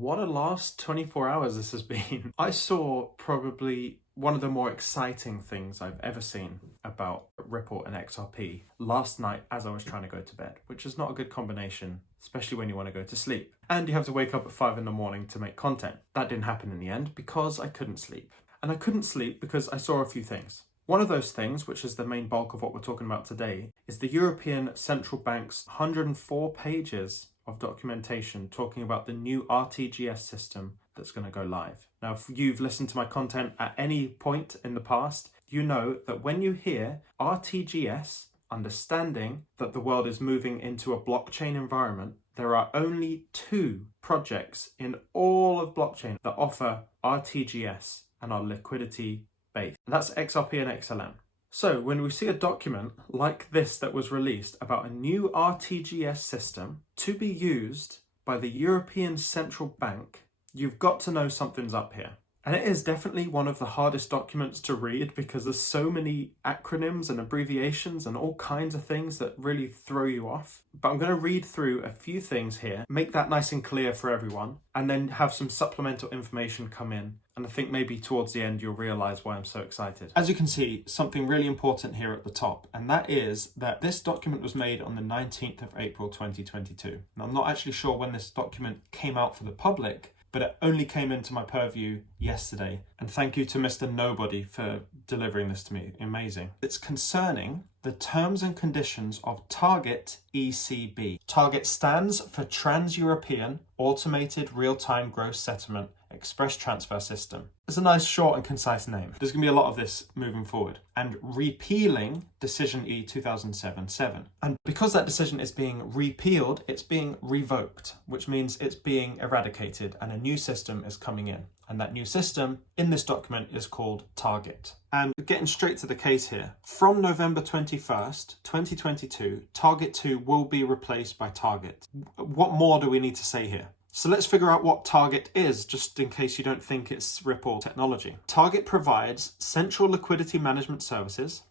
What a last 24 hours this has been. I saw probably one of the more exciting things I've ever seen about Ripple and XRP last night as I was trying to go to bed, which is not a good combination, especially when you want to go to sleep. And you have to wake up at 5 in the morning to make content. That didn't happen in the end because I couldn't sleep. And I couldn't sleep because I saw a few things. One of those things, which is the main bulk of what we're talking about today, is the European Central Bank's 104 pages of documentation talking about the new RTGS system that's going to go live. Now, if you've listened to my content at any point in the past, you know that when you hear RTGS, understanding that the world is moving into a blockchain environment, there are only 2 projects in all of blockchain that offer RTGS and are liquidity based. And that's XRP and XLM. So when we see a document like this that was released about a new RTGS system to be used by the European Central Bank, you've got to know something's up here. And it is definitely one of the hardest documents to read because there's so many acronyms and abbreviations and all kinds of things that really throw you off. But I'm going to read through a few things here, make that nice and clear for everyone, and then have some supplemental information come in. And I think maybe towards the end, you'll realize why I'm so excited. As you can see, something really important here at the top, and that is that this document was made on the 19th of April, 2022. Now, I'm not actually sure when this document came out for the public, but it only came into my purview yesterday. And thank you to Mr. Nobody for delivering this to me. Amazing. It's concerning the terms and conditions of Target ECB. Target stands for Trans-European Automated Real-Time Gross Settlement Express Transfer System. It's a nice short and concise name. There's going to be a lot of this moving forward. And repealing Decision E 2007-7. And because that decision is being repealed, it's being revoked, which means it's being eradicated and a new system is coming in. And that new system in this document is called Target. And getting straight to the case here, from November 21st, 2022, Target 2 will be replaced by Target. What more do we need to say here? So let's figure out what Target is, just in case you don't think it's Ripple technology. Target provides central liquidity management services,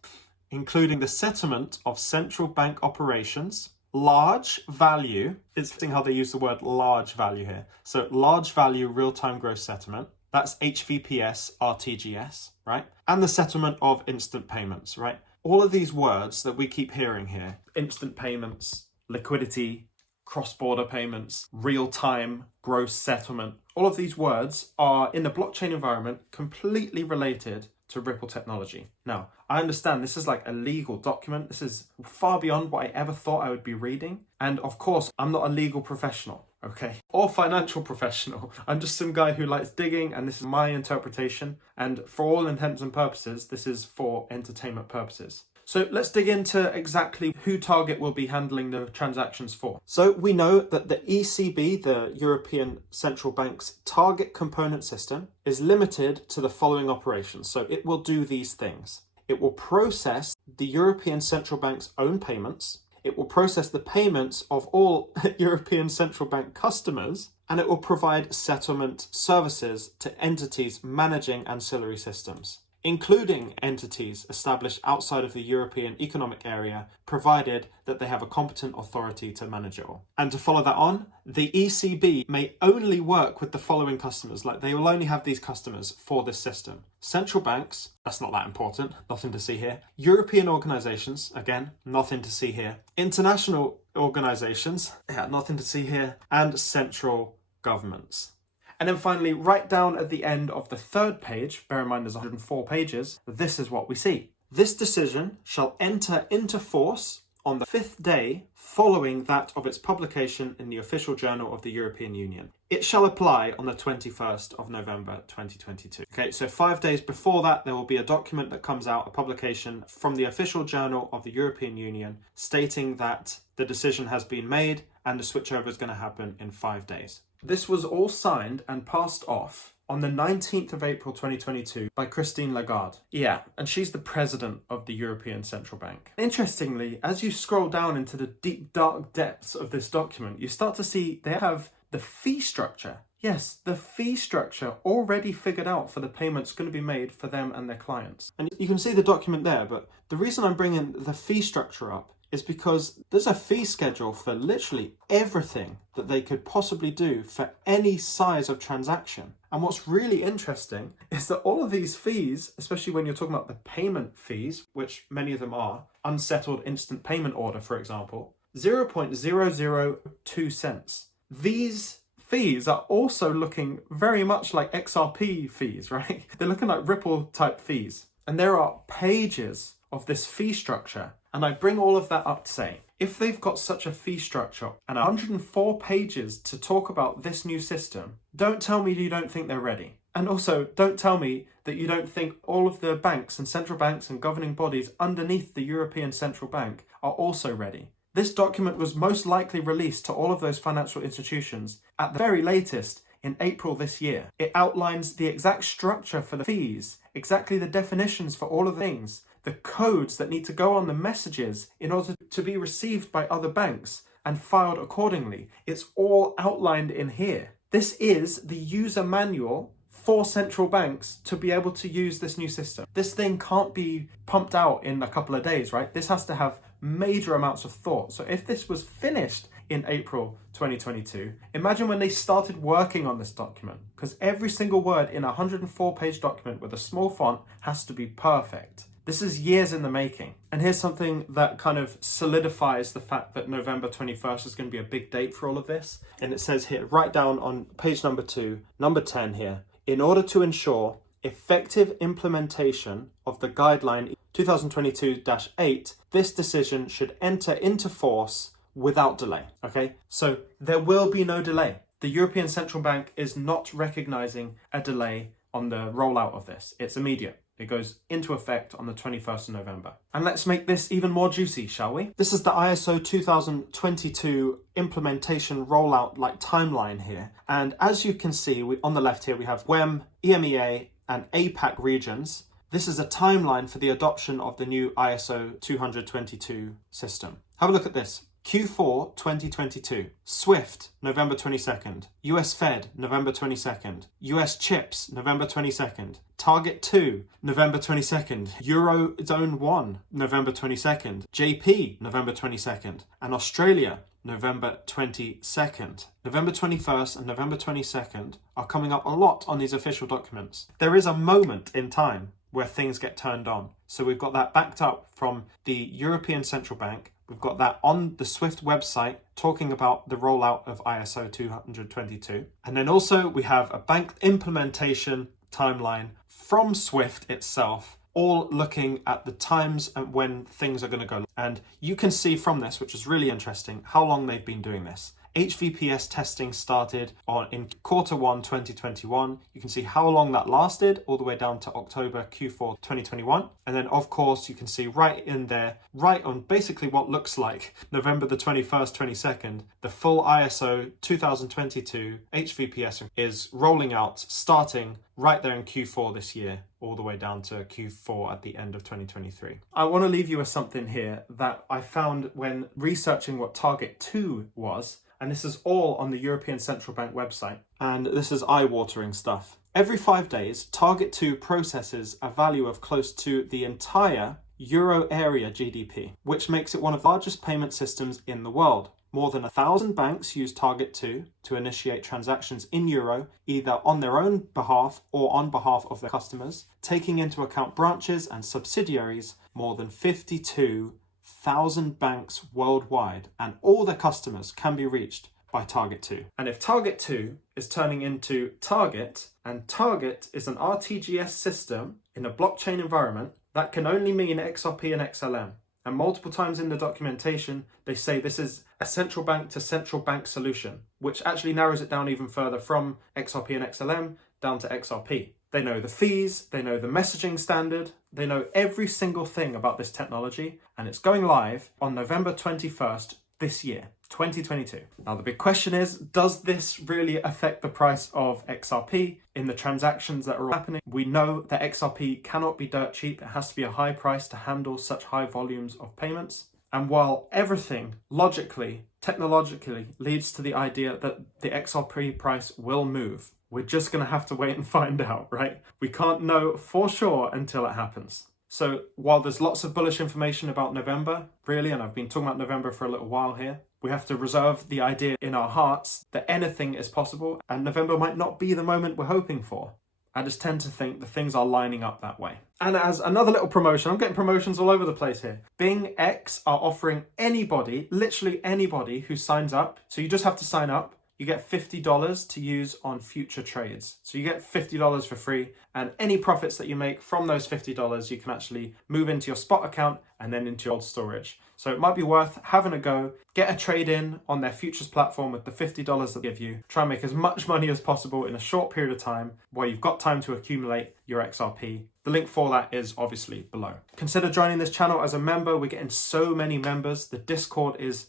including the settlement of central bank operations, large value, it's interesting how they use the word large value here. So large value real-time gross settlement, that's HVPS, RTGS, right? And the settlement of instant payments, right? All of these words that we keep hearing here, instant payments, liquidity, cross-border payments, real-time gross settlement, all of these words are in the blockchain environment completely related to Ripple technology. Now, I understand this is like a legal document. This is far beyond what I ever thought I would be reading. And of course, I'm not a legal professional, okay? Or financial professional. I'm just some guy who likes digging, and this is my interpretation. And for all intents and purposes, this is for entertainment purposes. So let's dig into exactly who Target will be handling the transactions for. So we know that the ECB, the European Central Bank's Target component system, is limited to the following operations. So it will do these things. It will process the European Central Bank's own payments. It will process the payments of all European Central Bank customers, and it will provide settlement services to entities managing ancillary systems, including entities established outside of the European Economic Area, provided that they have a competent authority to manage it all. And to follow that on, the ECB may only work with the following customers, like they will only have these customers for this system. Central banks, that's not that important, nothing to see here. European organizations, again, nothing to see here. International organizations, yeah, nothing to see here. And central governments. And then finally, right down at the end of the 3rd page, bear in mind there's 104 pages, this is what we see. This decision shall enter into force on the 5th day following that of its publication in the official journal of the European Union. It shall apply on the 21st of November 2022. Okay, so 5 days before that, there will be a document that comes out, a publication from the official journal of the European Union stating that the decision has been made and the switchover is going to happen in 5 days. This was all signed and passed off on the 19th of April 2022 by Christine Lagarde. Yeah, and she's the president of the European Central Bank. Interestingly, as you scroll down into the deep, dark depths of this document, you start to see they have the fee structure Yes, the fee structure already figured out for the payments going to be made for them and their clients. And you can see the document there, but the reason I'm bringing the fee structure up is because there's a fee schedule for literally everything that they could possibly do for any size of transaction. And what's really interesting is that all of these fees, especially when you're talking about the payment fees, which many of them are, unsettled instant payment order, for example, 0.002 cents. These fees are also looking very much like XRP fees, right? They're looking like Ripple type fees. And there are pages of this fee structure. And I bring all of that up to say, if they've got such a fee structure and 104 pages to talk about this new system, don't tell me you don't think they're ready. And also, don't tell me that you don't think all of the banks and central banks and governing bodies underneath the European Central Bank are also ready. This document was most likely released to all of those financial institutions at the very latest in April this year. It outlines the exact structure for the fees, exactly the definitions for all of the things, the codes that need to go on the messages in order to be received by other banks and filed accordingly. It's all outlined in here. This is the user manual for central banks to be able to use this new system. This thing can't be pumped out in a couple of days, right? This has to have major amounts of thought. So if this was finished in April 2022, imagine when they started working on this document, because every single word in a 104-page document with a small font has to be perfect. This is years in the making. And here's something that kind of solidifies the fact that November 21st is going to be a big date for all of this. And it says here, right down on page number 2, number 10 here, in order to ensure effective implementation of the guideline 2022-8, this decision should enter into force without delay. Okay, so there will be no delay. The European Central Bank is not recognizing a delay on the rollout of this. It's immediate. It goes into effect on the 21st of November. And let's make this even more juicy, shall we? This is the ISO 2022 implementation rollout timeline here. And as you can see, on the left here, we have WEM, EMEA, and APAC regions. This is a timeline for the adoption of the new ISO 222 system. Have a look at this. Q4 2022, SWIFT, November 22nd, US Fed, November 22nd, US CHIPS, November 22nd, Target 2, November 22nd, Eurozone 1, November 22nd, JP, November 22nd, and Australia, November 22nd. November 21st and November 22nd are coming up a lot on these official documents. There is a moment in time where things get turned on. So we've got that backed up from the European Central Bank. We've got that on the SWIFT website talking about the rollout of ISO 222. And then also we have a bank implementation timeline from SWIFT itself, all looking at the times and when things are going to go. And you can see from this, which is really interesting, how long they've been doing this. HVPS testing started in Q1 2021. You can see how long that lasted, all the way down to October Q4 2021. And then, of course, you can see right in there, right on basically what looks like November the 21st, 22nd, the full ISO 2022 HVPS is rolling out, starting right there in Q4 this year, all the way down to Q4 at the end of 2023. I want to leave you with something here that I found when researching what Target 2 was. And this is all on the European Central Bank website. And this is eye-watering stuff. Every 5 days, Target 2 processes a value of close to the entire Euro area GDP, which makes it one of the largest payment systems in the world. More than 1,000 banks use Target 2 to initiate transactions in euro, either on their own behalf or on behalf of their customers, taking into account branches and subsidiaries. More than 52,000 banks worldwide, and all their customers can be reached by Target 2. And if Target 2 is turning into Target, and Target is an RTGS system in a blockchain environment, that can only mean XRP and XLM. And multiple times in the documentation, they say this is a central bank to central bank solution, which actually narrows it down even further from XRP and XLM down to XRP. They know the fees, they know the messaging standard, they know every single thing about this technology, and it's going live on November 21st this year, 2022. Now the big question is, does this really affect the price of XRP in the transactions that are happening? We know that XRP cannot be dirt cheap. It has to be a high price to handle such high volumes of payments. And while everything logically, technologically leads to the idea that the XRP price will move, we're just going to have to wait and find out, right? We can't know for sure until it happens. So while there's lots of bullish information about November, really, and I've been talking about November for a little while here, we have to reserve the idea in our hearts that anything is possible, and November might not be the moment we're hoping for. I just tend to think the things are lining up that way. And as another little promotion, I'm getting promotions all over the place here. BingX are offering anybody, literally anybody who signs up, so you just have to sign up, you get $50 to use on future trades. So you get $50 for free, and any profits that you make from those $50, you can actually move into your spot account and then into your old storage. So it might be worth having a go, get a trade in on their futures platform with the $50 that they give you, try and make as much money as possible in a short period of time while you've got time to accumulate your XRP. The link for that is obviously below. Consider joining this channel as a member. We're getting so many members. The Discord it's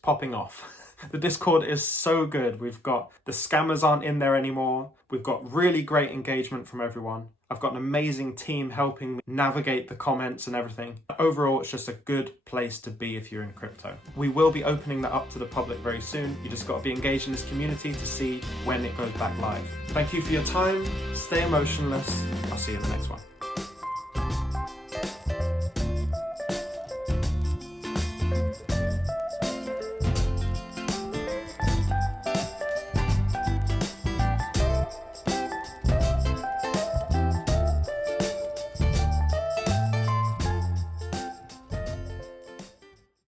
popping off. The Discord is so good. We've got the scammers aren't in there anymore. We've got really great engagement from everyone. I've got an amazing team helping me navigate the comments and everything. Overall, it's just a good place to be if you're in crypto. We will be opening that up to the public very soon. You just got to be engaged in this community to see when it goes back live. Thank you for your time. Stay emotionless. I'll see you in the next one.